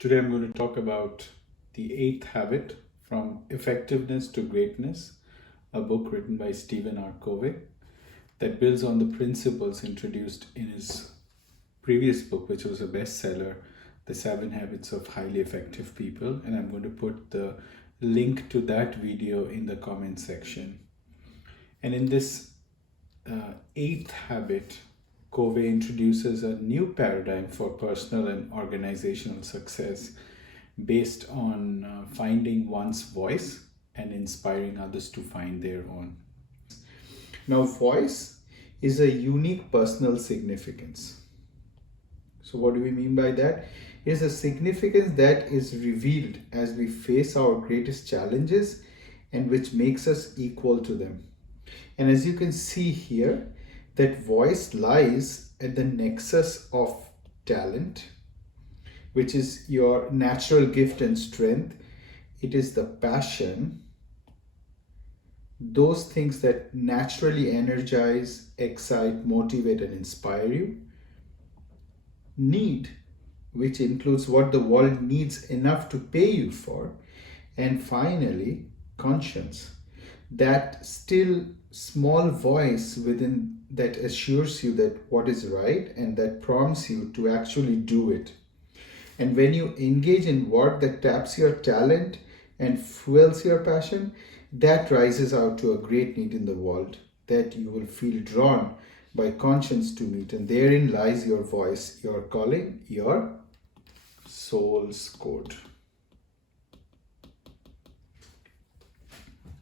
Today I'm going to talk about The Eighth Habit From Effectiveness to Greatness, a book written by Stephen R. Covey that builds on the principles introduced in his previous book, which was a bestseller, The Seven Habits of Highly Effective People. And I'm going to put the link to that video in the comment section. And in this eighth habit, Covey introduces a new paradigm for personal and organizational success based on finding one's voice and inspiring others to find their own. Now, voice is a unique personal significance. So, what do we mean by that? It is a significance that is revealed as we face our greatest challenges and which makes us equal to them. And as you can see here, that voice lies at the nexus of talent, which is your natural gift and strength. It is the passion, those things that naturally energize, excite, motivate, and inspire you. Need, which includes what the world needs enough to pay you for. And finally, conscience, that still small voice within that assures you that what is right and that prompts you to actually do it. And when you engage in work that taps your talent and fuels your passion, that rises out to a great need in the world that you will feel drawn by conscience to meet. And therein lies your voice, your calling, your soul's code.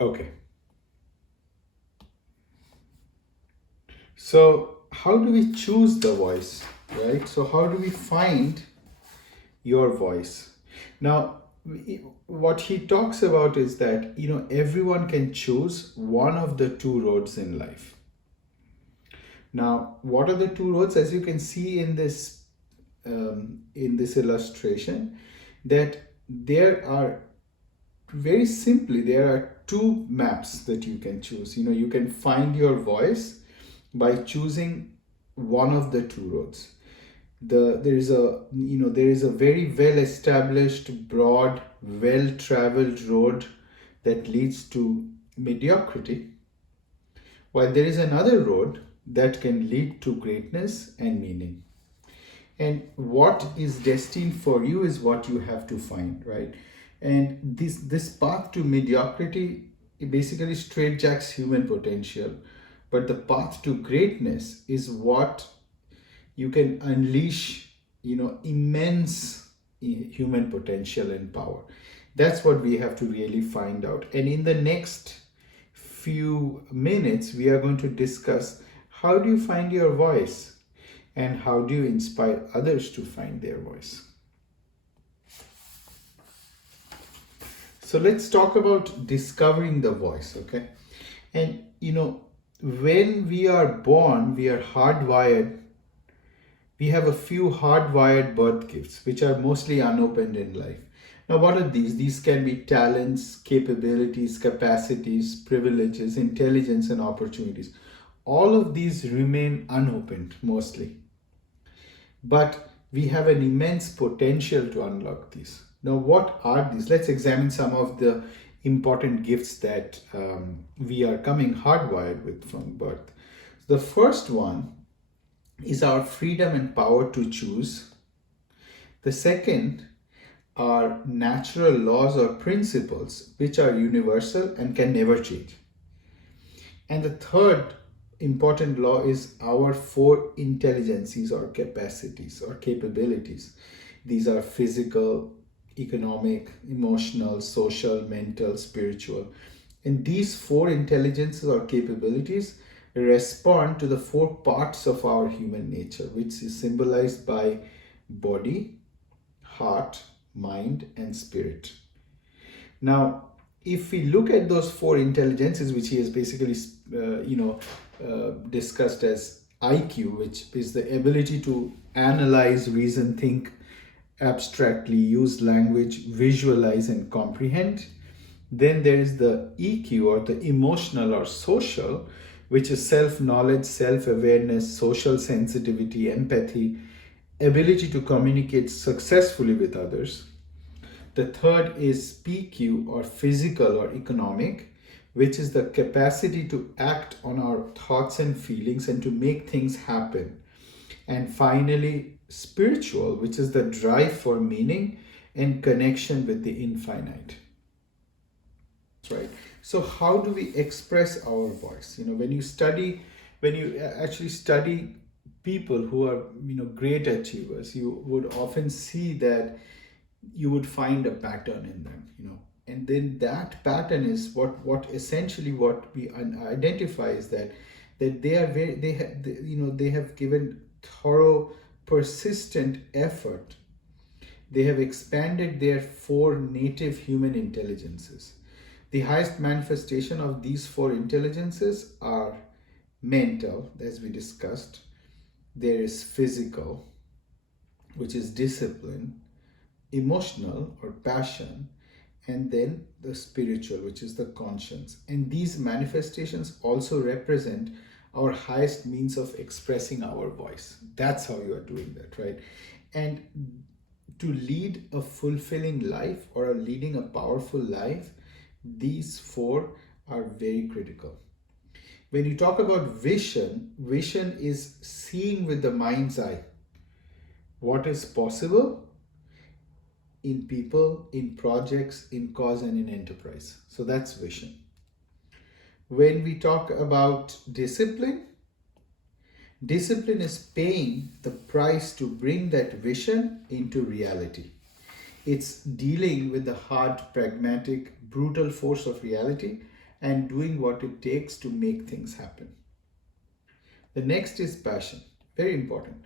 Okay. So, how do we choose the voice, right? So, how do we find your voice? Now, what he talks about is that, everyone can choose one of the two roads in life. Now, what are the two roads? As you can see in this illustration, that there are very simply there are two maps that you can choose. You can find your voice by choosing one of the two roads. There is a very well established, broad, well traveled road that leads to mediocrity, while there is another road that can lead to greatness and meaning. And what is destined for you is what you have to find, right? And this path to mediocrity, it basically straitjacks human potential. But the path to greatness is what you can unleash, immense human potential and power. That's what we have to really find out. And in the next few minutes, we are going to discuss how do you find your voice and how do you inspire others to find their voice. So let's talk about discovering the voice, okay? And when we are born, we are hardwired. We have a few hardwired birth gifts, which are mostly unopened in life. Now, what are these? These can be talents, capabilities, capacities, privileges, intelligence, and opportunities. All of these remain unopened mostly. But we have an immense potential to unlock these. Now, what are these? Let's examine some of the important gifts that we are coming hardwired with from birth. The first one is our freedom and power to choose. The second are natural laws or principles which are universal and can never change. And the third important law is our four intelligences or capacities or capabilities. These are physical, economic, emotional, social, mental, spiritual. And these four intelligences or capabilities respond to the four parts of our human nature, which is symbolized by body, heart, mind, and spirit. Now, if we look at those four intelligences, which he has basically, discussed as IQ, which is the ability to analyze, reason, think abstractly, use language, visualize, and comprehend. Then there is the EQ or the emotional or social, which is self-knowledge, self-awareness, social sensitivity, empathy, ability to communicate successfully with others. The third is PQ, or physical or economic, which is the capacity to act on our thoughts and feelings and to make things happen. And finally, spiritual, which is the drive for meaning and connection with the infinite. Right. So how do we express our voice? When you actually study people who are, great achievers, you would often see that you would find a pattern in them, and then that pattern is what essentially what we identify is that they are very they have given thorough, persistent effort. They have expanded their four native human intelligences. The highest manifestation of these four intelligences are mental, as we discussed. There is physical, which is discipline, emotional or passion, and then the spiritual, which is the conscience. And these manifestations also represent our highest means of expressing our voice. That's how you are doing that, right? And to lead a fulfilling life or leading a powerful life, these four are very critical. When you talk about vision, vision is seeing with the mind's eye what is possible in people, in projects, in cause, and in enterprise. So that's vision. When we talk about discipline, discipline is paying the price to bring that vision into reality. It's dealing with the hard, pragmatic, brutal force of reality and doing what it takes to make things happen. The next is passion. Very important.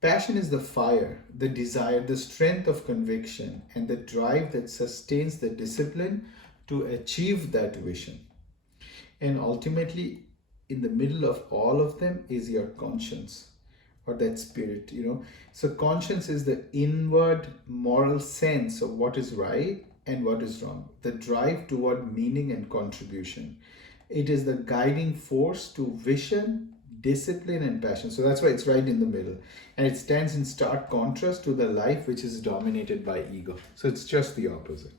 Passion is the fire, the desire, the strength of conviction, and the drive that sustains the discipline to achieve that vision. And ultimately, in the middle of all of them is your conscience, or that spirit, So conscience is the inward moral sense of what is right and what is wrong, the drive toward meaning and contribution. It is the guiding force to vision, discipline, and passion. So that's why it's right in the middle. And it stands in stark contrast to the life which is dominated by ego. So it's just the opposite.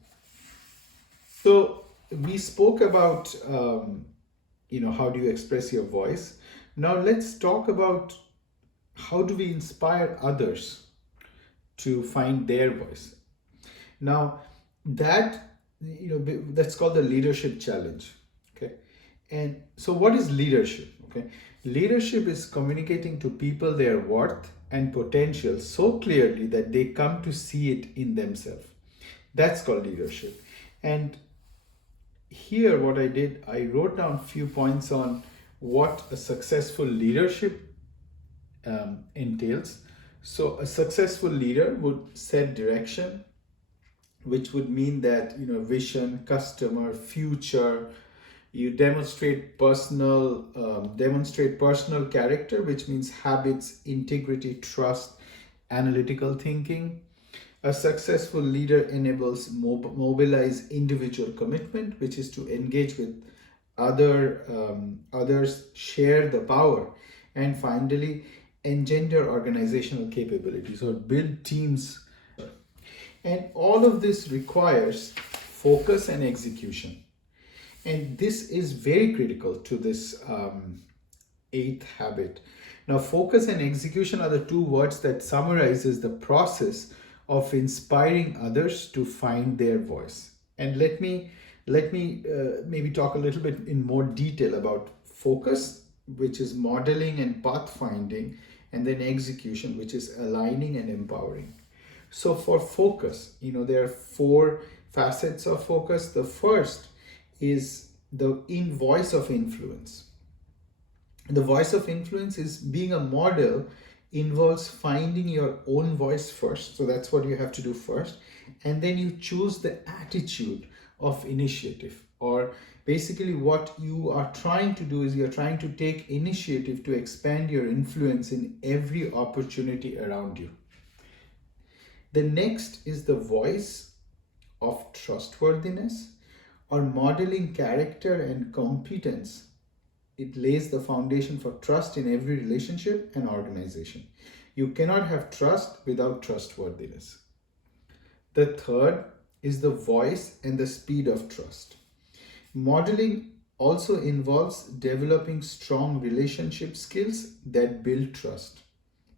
So we spoke about, how do you express your voice? Now let's talk about how do we inspire others to find their voice. Now that's called the leadership challenge. Okay. And so what is leadership? Okay. Leadership is communicating to people their worth and potential so clearly that they come to see it in themselves. That's called leadership. And here what I did, I wrote down a few points on what a successful leadership entails. So a successful leader would set direction, which would mean that, vision, customer, future. You demonstrate personal character, which means habits, integrity, trust, analytical thinking. A successful leader enables mobilize individual commitment, which is to engage with others, share the power, and finally engender organizational capabilities or build teams. And all of this requires focus and execution. And this is very critical to this eighth habit. Now, focus and execution are the two words that summarizes the process of inspiring others to find their voice. And let me maybe talk a little bit in more detail about focus, which is modeling and pathfinding, and then execution, which is aligning and empowering. So for focus, there are four facets of focus. The first is the voice of influence. The voice of influence is being a model, involves finding your own voice first. So that's what you have to do first. And then you choose the attitude of initiative, or basically what you are trying to do is you're trying to take initiative to expand your influence in every opportunity around you. The next is the voice of trustworthiness, or modeling character and competence. It lays the foundation for trust in every relationship and organization. You cannot have trust without trustworthiness. The third is the voice and the speed of trust. Modeling also involves developing strong relationship skills that build trust.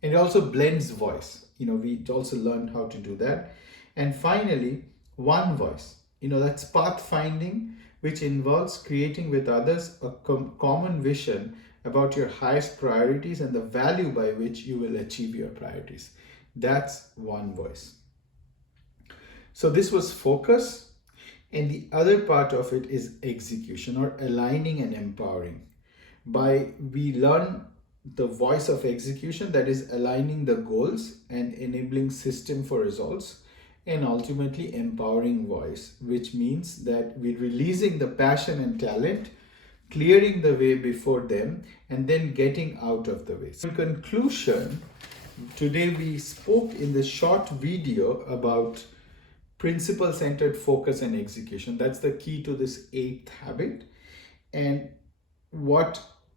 And it also blends voice. We also learned how to do that. And finally, one voice. That's pathfinding, which involves creating with others a common vision about your highest priorities and the value by which you will achieve your priorities. That's one voice. So this was focus, and the other part of it is execution, or aligning and empowering. We learn the voice of execution, that is aligning the goals and enabling system for results, and ultimately empowering voice, which means that we're releasing the passion and talent, clearing the way before them, and then getting out of the way. So in conclusion, today we spoke in this short video about principle centered focus and execution. That's the key to this eighth habit. And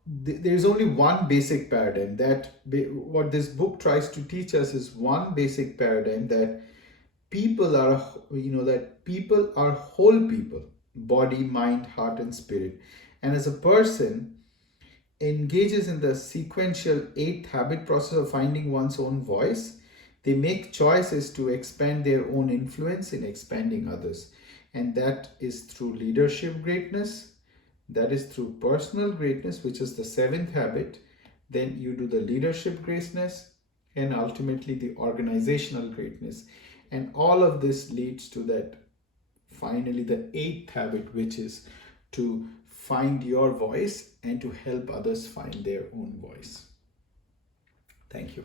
there's only one basic paradigm what this book tries to teach us is one basic paradigm, that people are whole people, body, mind, heart, and spirit. And as a person engages in the sequential eighth habit process of finding one's own voice, they make choices to expand their own influence in expanding others. And that is through leadership greatness, that is through personal greatness, which is the seventh habit. Then you do the leadership greatness, and ultimately the organizational greatness. And all of this leads to that, finally, the eighth habit, which is to find your voice and to help others find their own voice. Thank you.